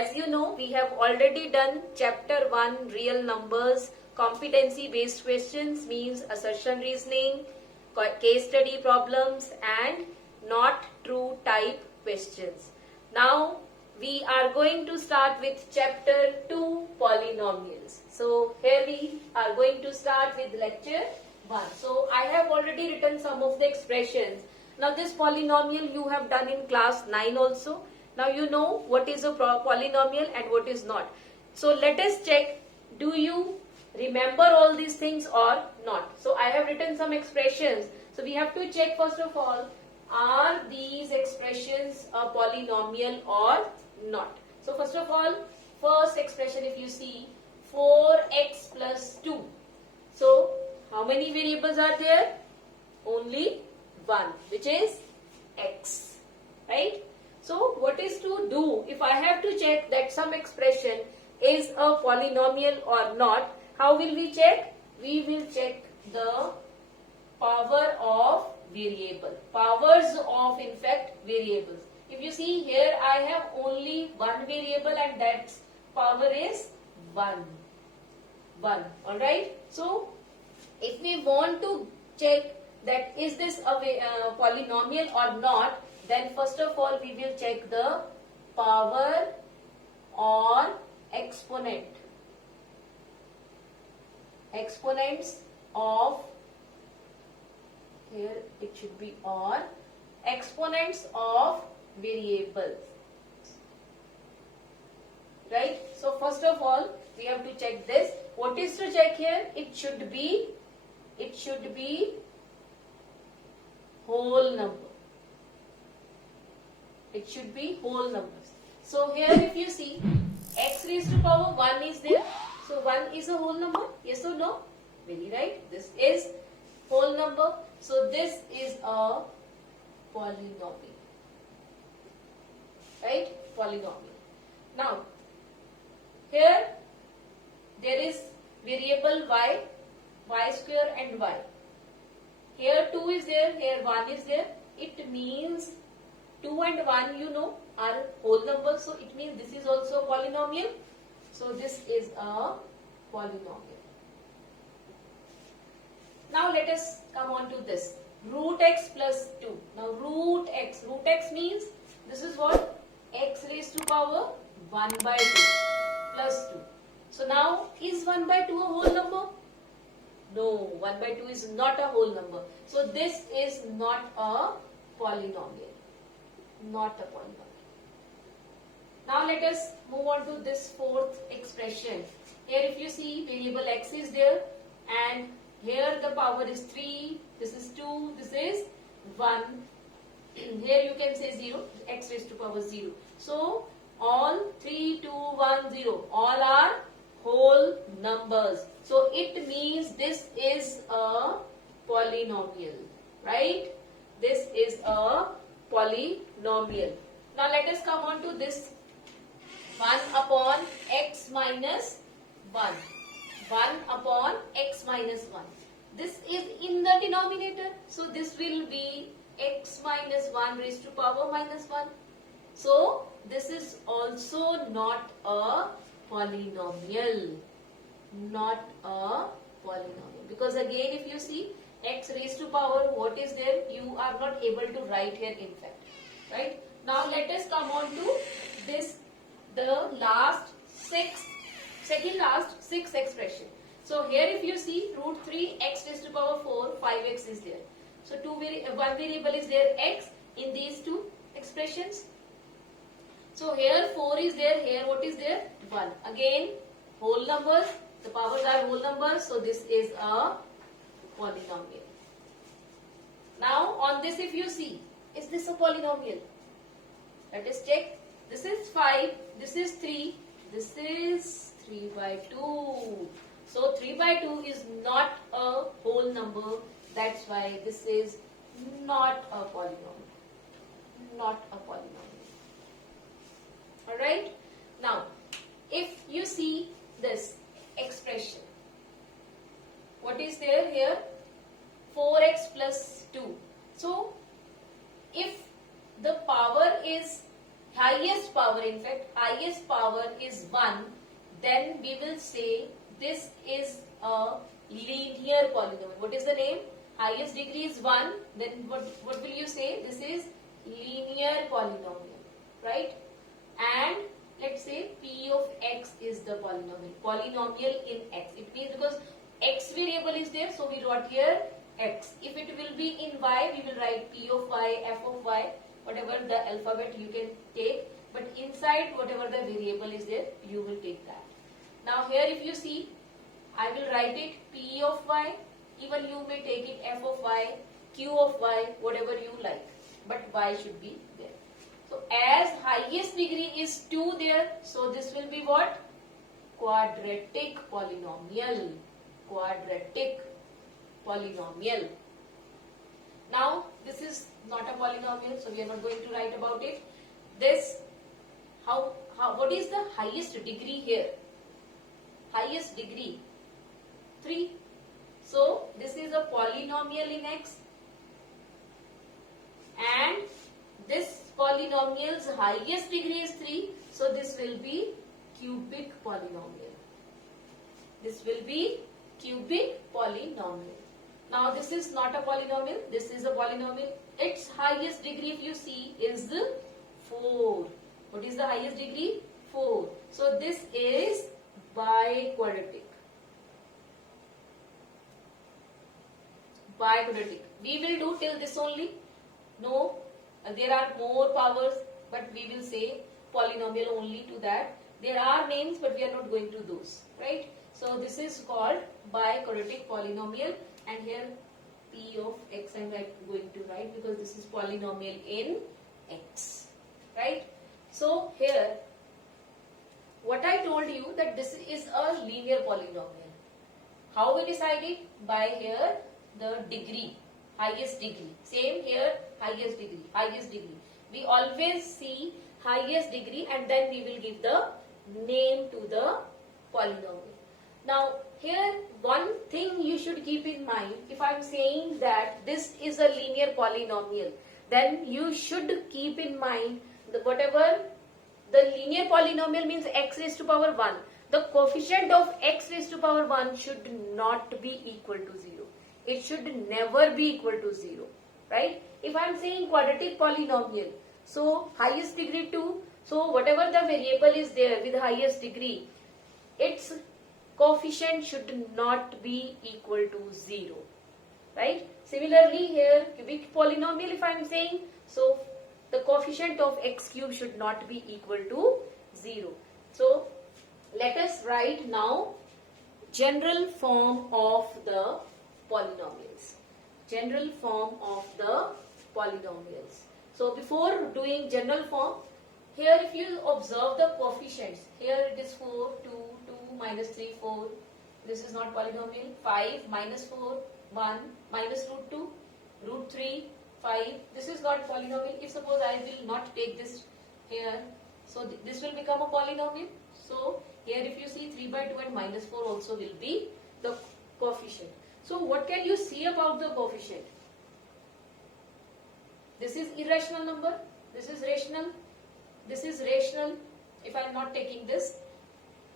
as you know, we have already done chapter 1 real numbers, competency based questions means assertion reasoning, case study problems and not true type questions. Now we are going to start with chapter 2 polynomials. So here we are going to start with lecture 1. So I have already written some of the expressions. Now this polynomial you have done in class 9 also. Now you know what is a polynomial and what is not. So let us check, do you remember all these things or not? So I have written some expressions. So we have to check first of all, are these expressions a polynomial or not? So first of all, first expression if you see 4x plus 2. So how many variables are there? Only one, which is x, right? So what is to do if I have to check that some expression is a polynomial or not? How will we check? We will check the power of variable, powers of in fact variables. If you see here I have only one variable and that power is 1. Alright. So if we want to check that is this a polynomial or not, then first of all we will check the power or exponent. Exponents of, here it should be or, exponents of variables. Right? So first of all we have to check this. What is to check here? It should be whole number. It should be whole numbers. So here if you see x raised to power 1 is there. So 1 is a whole number. Yes or no? Very right. This is whole number. So this is a polynomial. Right? Polynomial. Now here there is variable y square and y. Here 2 is there, here 1 is there. It means 2 and 1 you know are whole numbers. So it means this is also a polynomial. So this is a polynomial. Now let us come on to this. Root x plus 2. Now root x means this is what? X raised to power 1 by 2 plus 2. So now is 1 by 2 a whole number? No, 1 by 2 is not a whole number. So this is not a polynomial. Not a polynomial. Now let us move on to this fourth expression. Here if you see variable x is there and here the power is 3, this is 2, this is 1. Here you can say 0, x raised to power 0. So all 3, 2, 1, 0, all are whole numbers. So it means this is a polynomial, right? This is a polynomial. Now let us come on to this 1 upon x minus 1. 1 upon x minus 1. This is in the denominator. So this will be x minus 1 raised to power minus 1. So this is also not a polynomial. Not a polynomial. Because again if you see x raised to power, what is there? You are not able to write here in fact. Right? Now let us come on to this, the second last sixth expression. So here if you see root 3 x raised to power 4, 5x is there. So one variable is there x in these two expressions. So here 4 is there, here what is there? 1. Again whole numbers, the powers are whole numbers, so this is a polynomial. Now on this if you see, is this a polynomial? Let us check. This is 5, this is 3, this is 3 by 2. So 3 by 2 is not a whole number. That's why this is not a polynomial. Not a polynomial. Alright. Now, if you see this expression, what is there here? 4x plus 2. So, if the power is highest power, in fact, that highest power is 1, then we will say this is a linear polynomial. What is the name? Highest degree is 1, then what will you say? This is linear polynomial, right? And let's say p of x is the polynomial in x. It means because x variable is there, so we wrote here x. If it will be in y, we will write p of y, f of y, whatever the alphabet you can take, but inside whatever the variable is there, you will take that. Now here if you see, I will write it p of y, even you may take it f of y, q of y, whatever you like, but y should be there. So as highest degree is 2 there, so this will be what? Quadratic polynomial. Quadratic polynomial. Now this is not a polynomial, so we are not going to write about it. This, what is the highest degree here? Highest degree 3. So this is a polynomial in x, and this polynomial's highest degree is 3, so this will be cubic polynomial. This will be cubic polynomial. Now this is not a polynomial, this is a polynomial. Its highest degree, if you see, is 4. What is the highest degree? 4. So this is biquadratic. Biquadratic. We will do till this only. No, there are more powers, but we will say polynomial only to that. There are names, but we are not going to those, right? So this is called biquadratic polynomial, and here p of x I am going to write because this is polynomial in x, right? So here, what I told you that this is a linear polynomial. How we decide it? By here the degree, highest degree. Same here, highest degree, highest degree. We always see highest degree and then we will give the name to the polynomial. Now here one thing you should keep in mind, if I am saying that this is a linear polynomial, then you should keep in mind that whatever the linear polynomial means x raised to power 1, the coefficient of x raised to power 1 should not be equal to 0. It should never be equal to 0, right? If I am saying quadratic polynomial, so highest degree 2, so whatever the variable is there with highest degree, its coefficient should not be equal to 0, right? Similarly here, cubic polynomial if I am saying, so the coefficient of x cube should not be equal to 0. So let us write now general form of the polynomials. General form of the polynomials. So before doing general form, here if you observe the coefficients, here it is 4, 2, 2, minus 3, 4. This is not polynomial. 5, minus 4, 1, minus root 2, root 3, 5. This is not polynomial. If suppose I will not take this here, so this will become a polynomial. So here if you see 3 by 2 and minus 4 also will be the coefficient. So what can you see about the coefficient? This is irrational number, this is rational, this is rational. If I am not taking this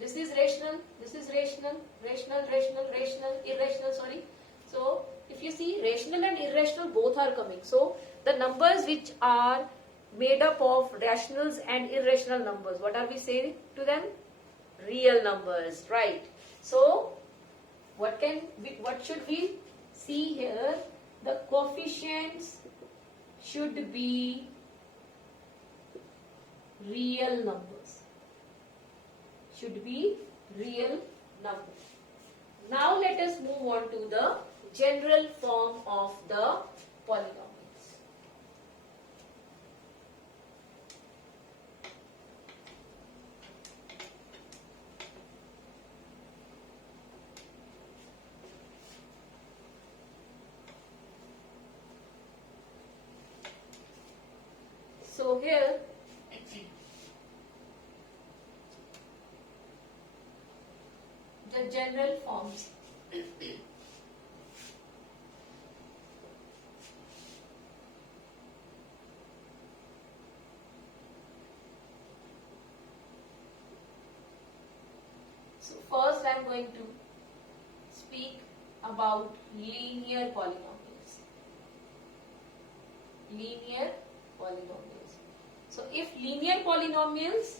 is rational, this is rational, rational, rational, rational, irrational, sorry. So if you see rational and irrational both are coming. So the numbers which are made up of rationals and irrational numbers, what are we saying to them? Real numbers, right? So what should we see here? The coefficients should be real numbers. Should be real numbers. Now let us move on to the general form of the polynomials. So here the general forms. So first I am going to speak about linear polynomials. Linear polynomials. So if linear polynomials,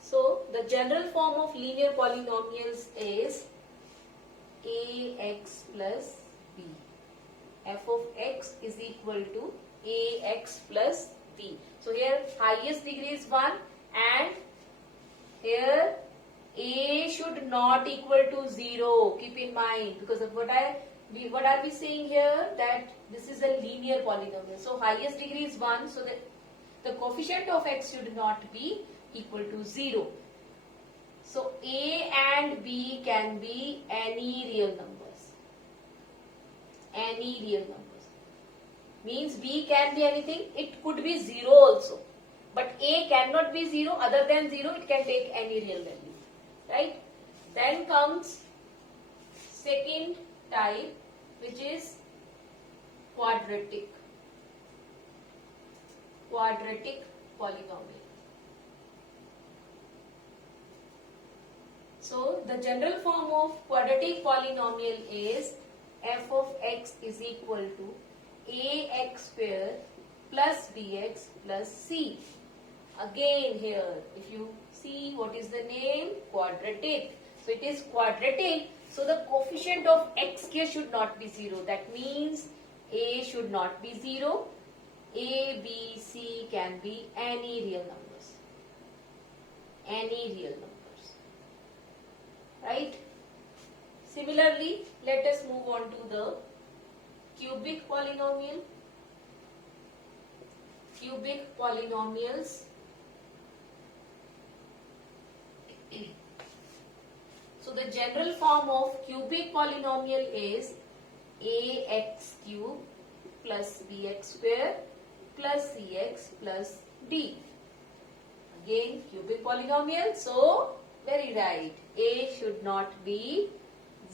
so the general form of linear polynomials is ax plus b. F of x is equal to ax plus b. So here highest degree is 1 and here a should not equal to 0. Keep in mind, because of what are we saying here, that this is a linear polynomial. So highest degree is 1, so that the coefficient of x should not be equal to 0. So a and b can be any real numbers. Any real numbers. Means b can be anything. It could be 0 also. But a cannot be 0. Other than 0, it can take any real value. Right? Then comes second type, which is quadratic. Quadratic polynomial. So the general form of quadratic polynomial is f of x is equal to ax square plus bx plus c. Again here, if you see what is the name, quadratic. So it is quadratic. So the coefficient of x here should not be 0. That means a should not be 0. A, B, C can be any real numbers. Any real numbers. Right? Similarly, let us move on to the cubic polynomial. Cubic polynomials. So the general form of cubic polynomial is ax cube plus bx square plus cx plus d. Again cubic polynomial, so very right. A should not be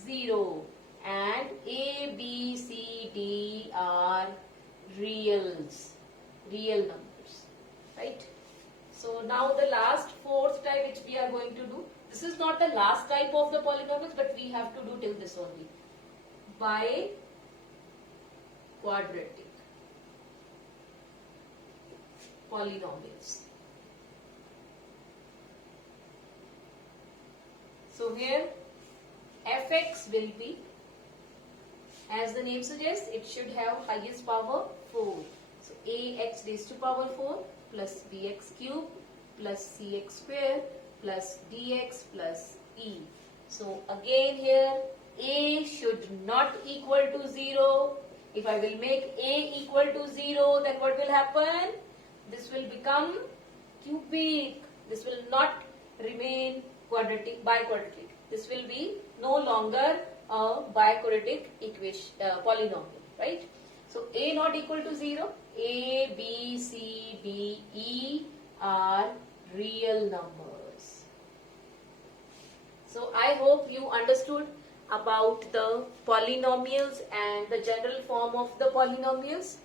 0 and a, b, c, d are real numbers. Right? So now the last fourth type which we are going to do. This is not the last type of the polynomials, but we have to do till this only. By quadratic polynomials. So here fx will be, as the name suggests, it should have highest power 4. So ax raised to power 4 plus bx cube plus cx square plus dx plus e. So again here a should not equal to 0. If I will make a equal to 0, then what will happen? This will become cubic. This will not remain quadratic, biquadratic. This will be no longer a biquadratic equation, polynomial, right? So a not equal to 0. A, B, C, D, E are real numbers. So I hope you understood about the polynomials and the general form of the polynomials.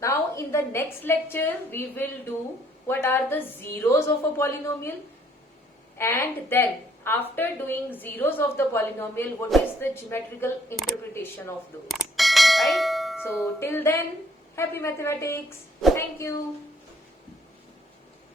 Now in the next lecture we will do what are the zeros of a polynomial, and then after doing zeros of the polynomial, what is the geometrical interpretation of those, right? So till then, happy mathematics. Thank you.